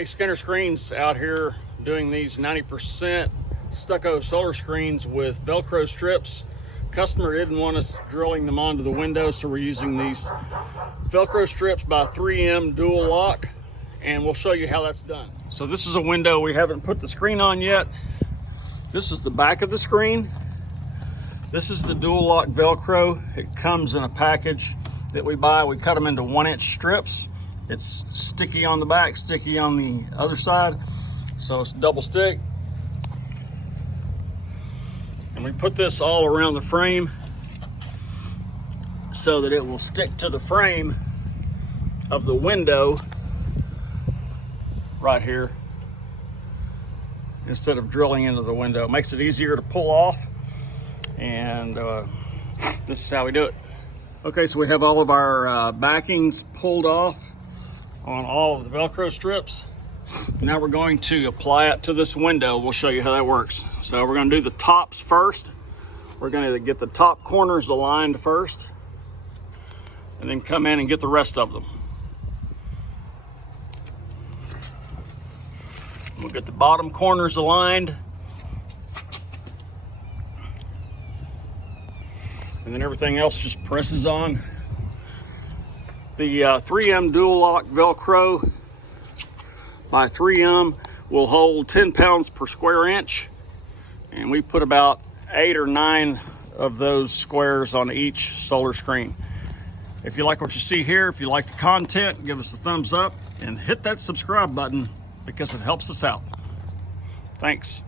Hey, Skinner Screens out here doing these 90% stucco solar screens with Velcro strips. Customer didn't want us drilling them onto the window, so we're using these Velcro strips by 3M dual lock, and we'll show you how that's done. So this is a window we haven't put the screen on yet. This is the back of the screen. This is the dual lock Velcro. It comes in a package that we buy. We cut them into 1-inch strips. It's sticky on the back, sticky on the other side, so it's double stick. And we put this all around the frame so that it will stick to the frame of the window right here instead of drilling into the window. It makes it easier to pull off, and this is how we do it. Okay, so we have all of our backings pulled off on all of the Velcro strips. Now we're going to apply it to this window. We'll show you how that works. So we're going to do the tops first. We're going to get the top corners aligned first, and then come in and get the rest of them. We'll get the bottom corners aligned, and then everything else just presses on. The 3M dual lock Velcro by 3M will hold 10 pounds per square inch, and we put about 8 or 9 of those squares on each solar screen. If you like what you see here, if you like the content, give us a thumbs up and hit that subscribe button because it helps us out. Thanks.